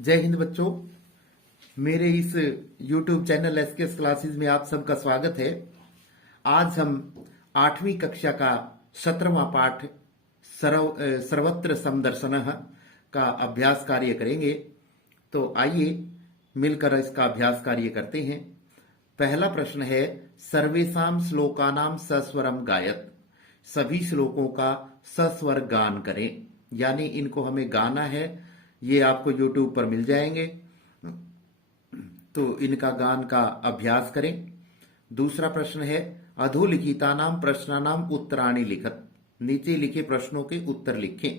जय हिंद बच्चों। मेरे इस YouTube चैनल एसकेएस क्लासेस में आप सबका स्वागत है। आज हम 8वीं कक्षा का 17वां पाठ सर्वत्र समदर्शनः का अभ्यास कार्य करेंगे। तो आइए मिलकर इसका अभ्यास कार्य करते हैं। पहला प्रश्न है, सर्वेषां श्लोकानां सस्वरम गायत। सभी श्लोकों का सस्वर गान करें, यानी इनको हमें गाना है। ये आपको YouTube पर मिल जाएंगे, तो इनका गान का अभ्यास करें। दूसरा प्रश्न है, अधोलिखितानां प्रश्नानां उत्तराणि लिखत। नीचे लिखे प्रश्नों के उत्तर लिखें।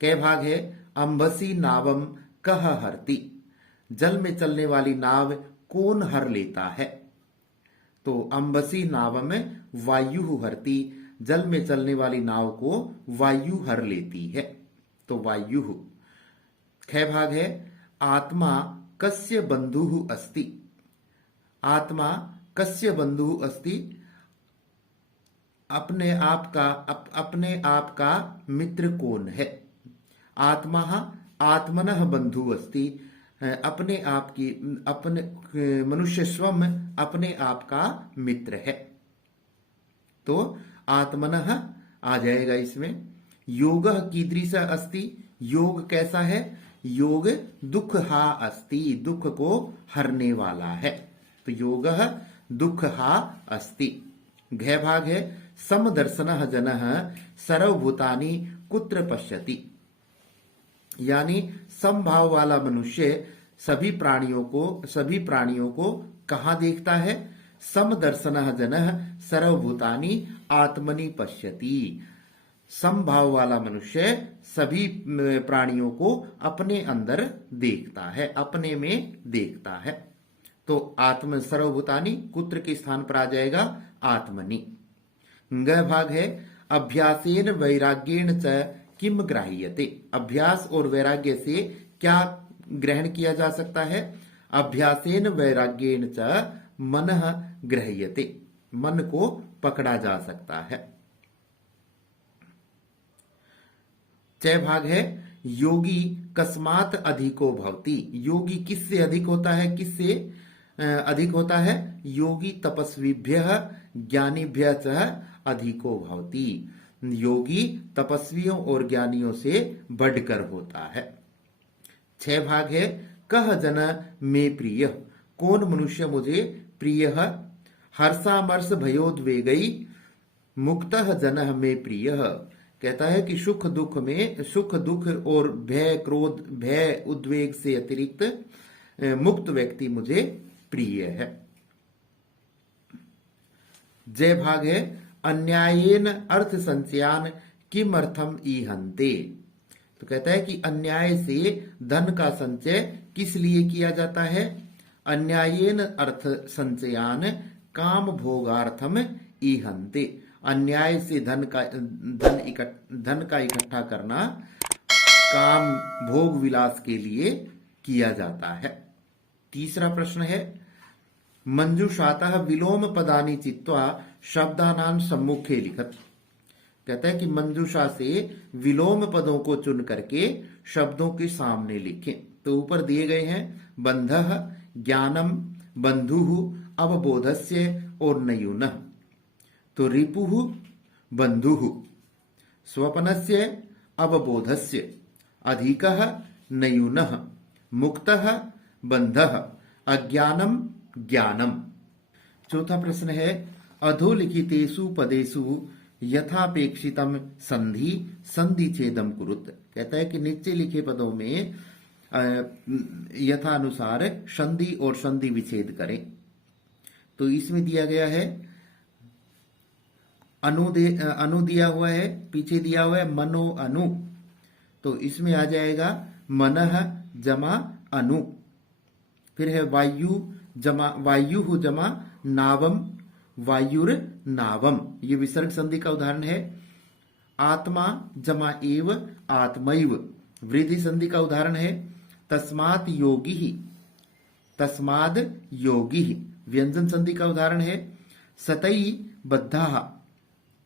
कै भाग है, अंबसी नावम कह हरती। जल में चलने वाली नाव कौन हर लेता है? तो अंबसी नावम वायु हरती। जल में चलने वाली नाव को वायु हर लेती है, तो वायु। ख भाग है, आत्मा कस्य बंधु अस्ति। आत्मा कस्य बंधु अस्ति। अपने आप का मित्र कौन है? आत्मा आत्मनः बंधु अस्ति। अपने आप की मनुष्य स्वयं अपने आप का मित्र है, तो आत्मनः आ जाएगा इसमें। योग कीदृश अस्ति। योग कैसा है? योग दुख हा अस्ति। दुख को हरने वाला है, तो योग दुख हा अस्ति। घ भाग है, समदर्शनः जनः सर्वभूतानि कुत्र पश्यति। यानी समभाव वाला मनुष्य सभी प्राणियों को कहाँ देखता है? समदर्शनः जनः सर्वभूतानि आत्मनि पश्यति। समभाव वाला मनुष्य सभी प्राणियों को अपने अंदर देखता है, अपने में देखता है। तो आत्म सर्वभूतानि कुत्र के स्थान पर आ जाएगा? आत्मनि। ग भाग है, अभ्यासेन वैराग्येण च किम ग्राह्यते। अभ्यास और वैराग्य से क्या ग्रहण किया जा सकता है? अभ्यासेन वैराग्येण च मनः ग्रह्यते। मन को पकड़ा जा सकता है। च भाग है, योगी कस्मात् अधिको भवति। योगी किससे अधिक होता है? किससे अधिक होता है? योगी तपस्वीभ्यः ज्ञानीभ्यः च अधिको भवति। योगी तपस्वियों और ज्ञानियों से बढ़कर होता है। 6 भाग है, कह जन में प्रिय। कौन मनुष्य मुझे प्रिय है? हर्षामर्ष भयोद्वेगई मुक्तः जनः में प्रिय। कहता है कि सुख दुख और भय क्रोध भय उद्वेग से अतिरिक्त मुक्त व्यक्ति मुझे प्रिय है। जय भाग है, अन्यायेन अर्थ संचयान किम अर्थम ईहन्ते। तो कहता है कि अन्याय से धन का संचय किस लिए किया जाता है? अन्यायेन अर्थ संचयान काम भोगार्थम ईहन्ते। अन्याय से धन का इकट्ठा करना काम भोग विलास के लिए किया जाता है। तीसरा प्रश्न है, मंजूषातः विलोम पदानि चित्वा शब्दानां सम्मुखे लिखत। कहता है कि मंजूषा से विलोम पदों को चुन करके शब्दों के सामने लिखें। तो ऊपर दिए गए हैं, बंधः, ज्ञानम, बंधुः, अवबोधस्य और नयूनः। तो रिपुः बंधुः, स्वप्नस्य अवबोधस्य, अधिकः नयूनः, मुक्तः बंधः, अज्ञानम ज्ञानम। चौथा प्रश्न है, अधोलिखितेषु पदेषु यथापेक्षितम संधि संधि छेदम कुरुत। कहता है कि नीचे लिखे पदों में यथानुसार संधि और संधि विच्छेद करें। तो इसमें दिया गया है, अनु दिया हुआ है, पीछे दिया हुआ है मनो अनु। तो इसमें आ जाएगा मनः जमा अनु। फिर है वायु जमा नावम, वायुर नावम। ये विसर्ग संधि का उदाहरण है। आत्मा जमा एव आत्मैव, वृद्धि संधि का उदाहरण है। तस्मात् योगी ही, तस्माद योगी ही, व्यंजन संधि का उदाहरण है। सतई बद्धाः,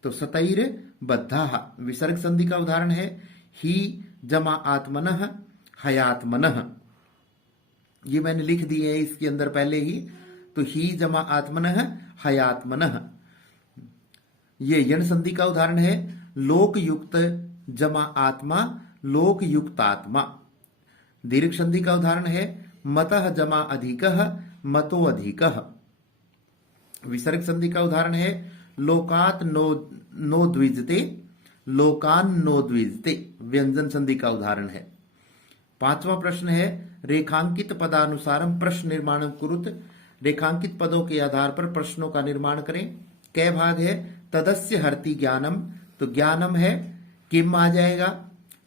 तो सतैर बद्धाः, विसर्ग संधि का उदाहरण है। ही जमा आत्मनः, हयात्मनः। ये मैंने लिख दिए है इसके अंदर पहले ही। तो ही जमा आत्मनः हयात्मनः। ये यण संधि का उदाहरण है। लोक युक्त जमा आत्मा लोक युक्तात्मा। दीर्घ संधि का उदाहरण है मतः जमा अधिकः मतो अधिकः। विसर्ग संधि का उदाहरण है लोकात नो द्विजते लोकान नो द्विजते। व्यंजन संधि का उदाहरण है। पांचवा प्रश्न है रेखांकित पदानुसारम प्रश्न निर्माण कुरुत। रेखांकित पदों के आधार पर प्रश्नों का निर्माण करें। कै भाग है तदस्य हर्ति ज्ञानम। तो ज्ञानम है किम आ जाएगा।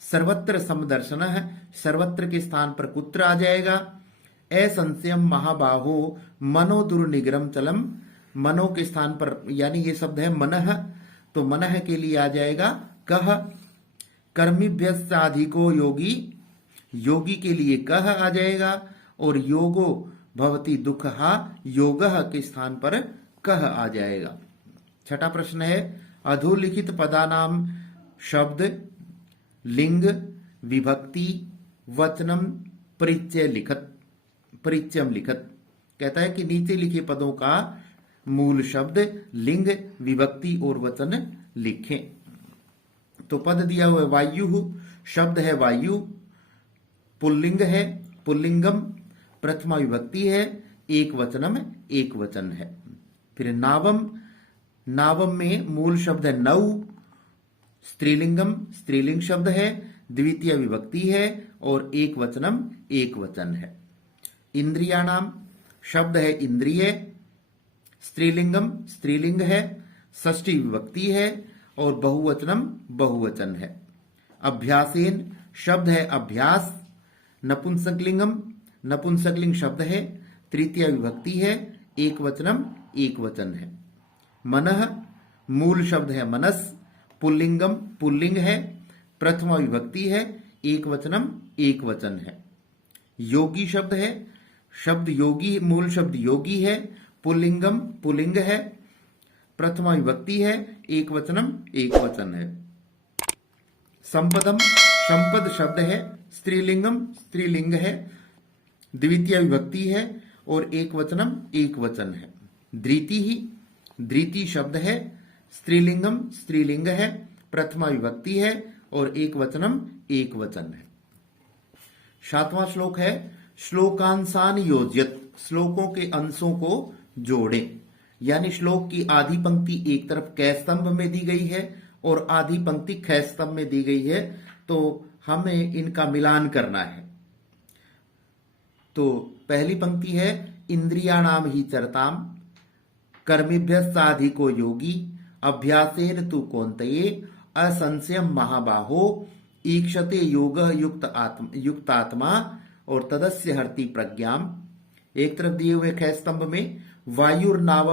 सर्वत्र समदर्शन है, सर्वत्र के स्थान पर कुत्र आ जाएगा। असंशयम महाबाहो मनो दुर्निग्रम चलम। मनो के स्थान पर यानी ये शब्द है मनः, तो मनः के लिए आ जाएगा कह। कर्मिभ्यस्ताधिको योगी, योगी के लिए कह आ जाएगा। और योगो भवति दुःखः, योगः के स्थान पर कह आ जाएगा। छठा प्रश्न है अधोलिखित पदानाम शब्द लिंग विभक्ति वचनम परिचय लिखत परिचयम लिखत। कहता है कि नीचे लिखे पदों का मूल शब्द लिंग विभक्ति और वचन लिखें। तो पद दिया हुआ है वायु, शब्द है वायु, पुल्लिंग है पुल्लिंगम, प्रथमा विभक्ति है, एक वचनम एक वचन है। फिर नावम, नावम में मूल शब्द है नौ, स्त्रीलिंगम स्त्रीलिंग शब्द है, द्वितीय विभक्ति है और एक वचनम एक वचन है। इंद्रियाणाम, शब्द है इंद्रिय, स्त्रीलिंगम स्त्रीलिंग है, षष्ठी विभक्ति है और बहुवचनम बहुवचन है। अभ्यासेन, शब्द है अभ्यास, नपुंसकलिंगम नपुंसकलिंग शब्द है, तृतीय विभक्ति है, एक वचनम एक वचन है। मनः, मूल शब्द है मनस, पुल्लिंगम पुल्लिंग है, प्रथमा विभक्ति है, एक वचनम एक वचन है। योगी शब्द है, शब्द योगी, मूल शब्द योगी है, पुल्लिंगम पुल्लिंग है, प्रथमा विभक्ति है, एक वचनम एक वचन है। संपदम, संपद शब्द है, स्त्रीलिंगम स्त्रीलिंग है, द्वितीय विभक्ति है और एक वचनम एक वचन है। धृति ही, धृति शब्द है, स्त्रीलिंगम स्त्रीलिंग है, प्रथमा विभक्ति है और एक वचनम एक वचन है। सातवां श्लोक है श्लोकांशान योज्यत। श्लोकों के अंशों को जोड़े, यानी श्लोक की आधी पंक्ति एक तरफ कै स्तंभ में दी गई है और आधी पंक्ति ख स्तंभ में दी गई है, तो हमें इनका मिलान करना है। तो पहली पंक्ति है इंद्रियाणाम ही चरताम कर्मिभ्यस्ताधिको योगी अभ्यासेन तु कौन्तेय असंशयम महाबाहो ईक्षते योग युक्तात्मा और तदस्य हर्ति प्रज्ञाम। एक तरफ दिए हुए ख स्तंभ में वायुर्नावमिवाम्भसि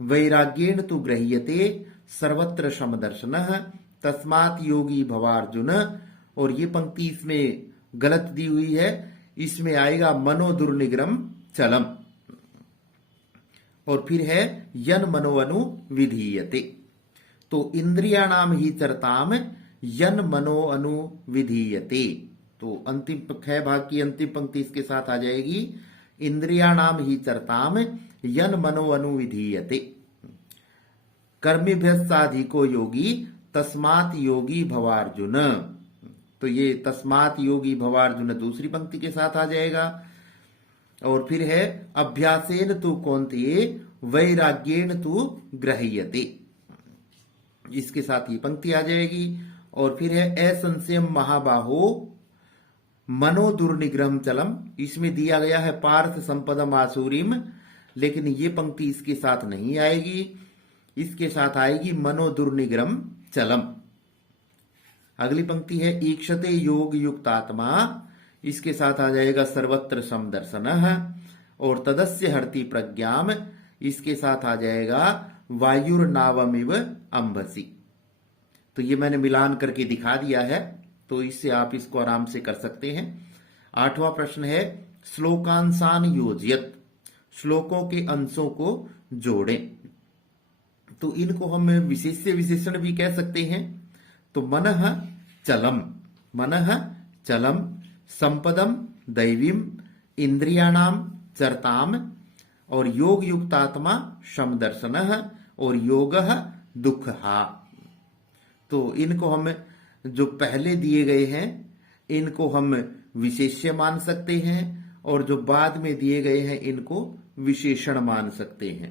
वैराग्येण तु गृह्यते सर्वत्र समदर्शनः तस्मात् योगी भवार्जुन। और ये पंक्ति इसमें गलत दी हुई है, इसमें आएगा मनो दुर्निग्रम चलम। और फिर है यन मनो अनु विधीयते। तो इंद्रियाणाम ही चरताम यन मनो अनु विधीयते। तो अंतिम ख भाग की अंतिम पंक्ति इसके साथ आ जाएगी इंद्रियाणाम ही चरताम यन मनो अनु विधीयते कर्मिभ्यस्ताधिको योगी तस्मात् योगी भवार्जुन। तो ये तस्मात् योगी भवार्जुन दूसरी पंक्ति के साथ आ जाएगा। और फिर है अभ्यासेन तु कौन्तेय वैराग्येण तु गृह्यते, इसके साथ ये पंक्ति आ जाएगी। और फिर है असंशयम महाबाहो मनो दुर्निग्रहम चलम। इसमें दिया गया है पार्थ संपदम आसूरिम, लेकिन ये पंक्ति इसके साथ नहीं आएगी, इसके साथ आएगी मनो दुर्निग्रहम चलम। अगली पंक्ति है ईक्षते योग युक्तात्मा, इसके साथ आ जाएगा सर्वत्र समदर्शनः। और तदस्य हर्ति प्रज्ञाम, इसके साथ आ जाएगा वायुर्नावमिव अंभसि। तो ये मैंने मिलान करके दिखा दिया है, तो इससे आप इसको आराम से कर सकते हैं। आठवां प्रश्न है श्लोकांशान योज्यत। श्लोकों के अंशों को जोड़ें। तो इनको हम विशेष्य विशेषण भी कह सकते हैं। तो मनः चलम, मनः चलम, संपदम दैवीम, इंद्रियाणाम चरताम, और योग युक्तात्मा समदर्शनः, और योगः दुःखहा। तो इनको हम जो पहले दिए गए हैं इनको हम विशेष्य मान सकते हैं, और जो बाद में दिए गए हैं इनको विशेषण मान सकते हैं।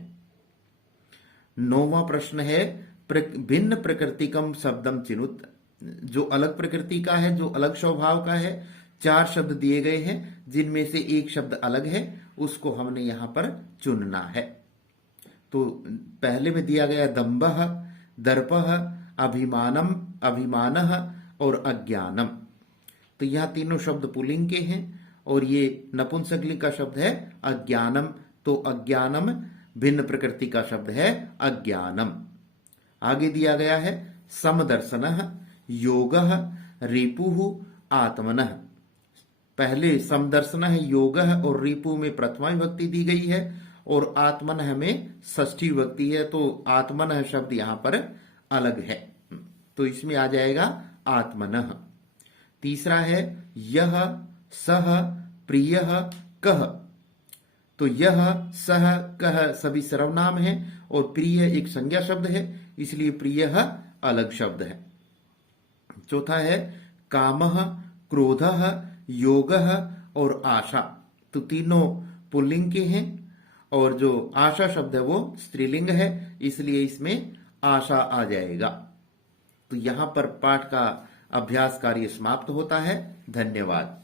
9वां प्रश्न है भिन्न प्रकृतिकम शब्दम चिनुत। जो अलग प्रकृति का है, जो अलग स्वभाव का है, 4 शब्द दिए गए हैं जिनमें से एक शब्द अलग है, उसको हमने यहां पर चुनना है। तो पहले में दिया गया दंभः, दर्पः, अभिमानम, अभिमानः और अज्ञानम। तो यह तीनों शब्द पुल्लिंग के हैं और ये नपुंसकलिंग का शब्द है अज्ञानम। तो अज्ञानम भिन्न प्रकृति का शब्द है अज्ञानम। आगे दिया गया है समदर्शनः, योगः, रिपुः, आत्मनः। पहले समदर्शनः, योगः और रिपु में प्रथमा विभक्ति दी गई है और आत्मनः में षष्ठी विभक्ति है। तो आत्मनः शब्द यहां पर अलग है, तो इसमें आ जाएगा आत्मनः। तीसरा है यह, सह, प्रियः, कह। तो यह, सह, कह सभी सर्वनाम है और प्रिय एक संज्ञा शब्द है, इसलिए प्रियः अलग शब्द है। चौथा है कामः, क्रोधः, योगः और आशा। तो तीनों पुल्लिंग के हैं और जो आशा शब्द है वो स्त्रीलिंग है, इसलिए इसमें आशा आ जाएगा। तो यहां पर पाठ का अभ्यास कार्य समाप्त होता है। धन्यवाद।